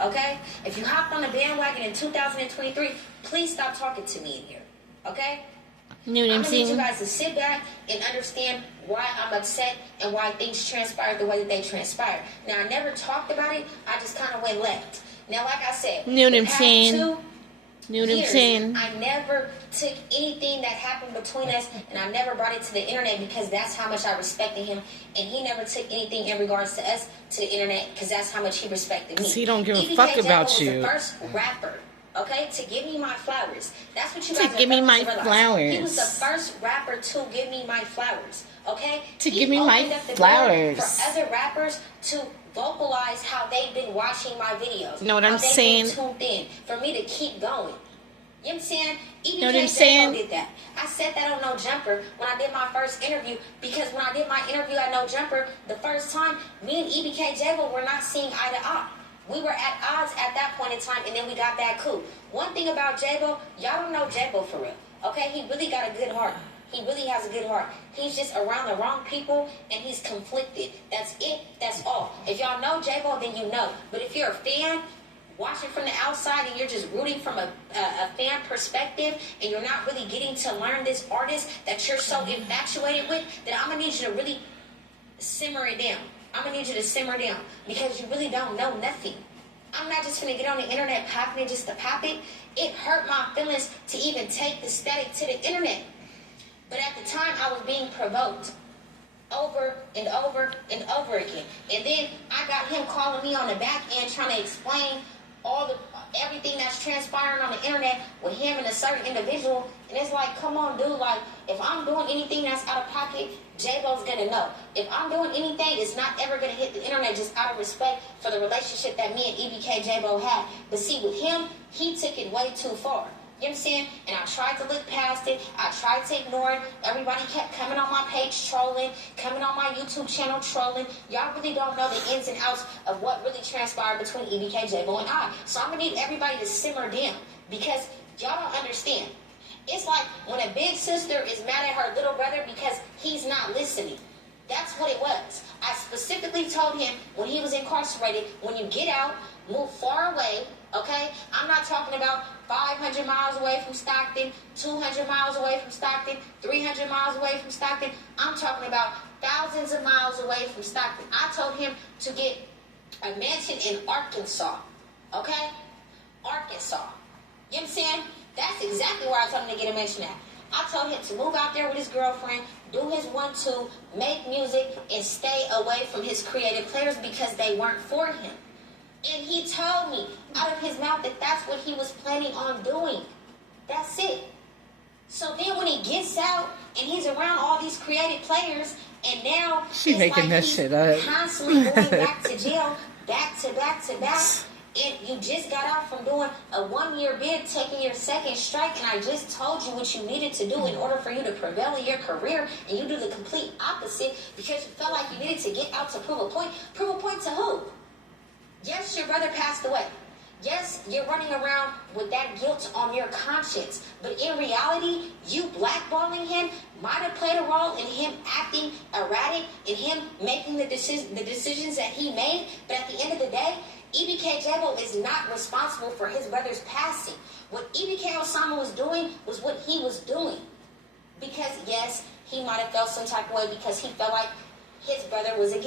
okay? If you hopped on the bandwagon in 2023, please stop talking to me in here, okay? I'm going to need you guys to sit back and understand why I'm upset and why things transpired the way that they transpired. Now, I never talked about it. I just kind of went left. Now, like I said, the past 2 years, I never took anything that happened between us, and I never brought it to the internet because that's how much I respected him, and he never took anything in regards to us to the internet because that's how much he respected me. He don't give a fuck about you. He was the first rapper, okay, to give me my flowers. That's what you guys to give me my flowers. He was the first rapper to give me my flowers, okay? To give me my flowers. For other rappers to vocalize how they've been watching my videos. You know what I'm saying? Tuned in for me to keep going. You know what I'm saying? You know what I'm saying? Jaybo did that. I said that on No Jumper when I did my first interview because when I did my interview at No Jumper the first time, me and EBK Jaybo were not seeing eye to eye. We were at odds at that point in time, and then we got back cool. One thing about Jaybo, y'all don't know Jaybo for real. Okay? He really got a good heart. He really has a good heart. He's just around the wrong people, and he's conflicted. That's it. That's all. If y'all know Jaybo, then you know. But if you're a fan, watching from the outside, and you're just rooting from a fan perspective, and you're not really getting to learn this artist that you're so infatuated with, then I'm going to need you to really simmer it down. I'm going to need you to simmer down because you really don't know nothing. I'm not just going to get on the internet popping it just to pop it. It hurt my feelings to even take the static to the internet. But at the time, I was being provoked over and over and over again. And then I got him calling me on the back end trying to explain everything that's transpiring on the internet with him and a certain individual. And it's like, come on, dude. Like, if I'm doing anything that's out of pocket, Jaybo's gonna know. If I'm doing anything, it's not ever gonna hit the internet just out of respect for the relationship that me and EBK Jaybo had. But see, with him, he took it way too far. You know what I'm saying? And I tried to look past it. I tried to ignore it. Everybody kept coming on my page trolling, coming on my YouTube channel trolling. Y'all really don't know the ins and outs of what really transpired between EBK, Jaybo, and I. So I'm going to need everybody to simmer down because y'all don't understand. It's like when a big sister is mad at her little brother because he's not listening. That's what it was. I specifically told him when he was incarcerated, when you get out, move far away, okay? I'm not talking about 500 miles away from Stockton, 200 miles away from Stockton, 300 miles away from Stockton. I'm talking about thousands of miles away from Stockton. I told him to get a mansion in Arkansas, okay? Arkansas. You know what I'm saying? That's exactly where I told him to get a mansion at. I told him to move out there with his girlfriend, do his 1-2, make music, and stay away from his creative players because they weren't for him. And he told me out of his mouth that that's what he was planning on doing. That's it. So then when he gets out and he's around all these creative players, and now she's making like that shit up. Constantly going back to jail, back to back to back. And you just got out from doing a 1-year bid, taking your second strike, and I just told you what you needed to do in order for you to prevail in your career, and you do the complete opposite because you felt like you needed to get out to prove a point. Prove a point to who? Yes, your brother passed away. Yes, you're running around with that guilt on your conscience. But in reality, you blackballing him might have played a role in him acting erratic, in him making the decisions that he made. But at the end of the day, EBK Jaybo is not responsible for his brother's passing. What EBK Osama was doing was what he was doing. Because, yes, he might have felt some type of way because he felt like his brother was against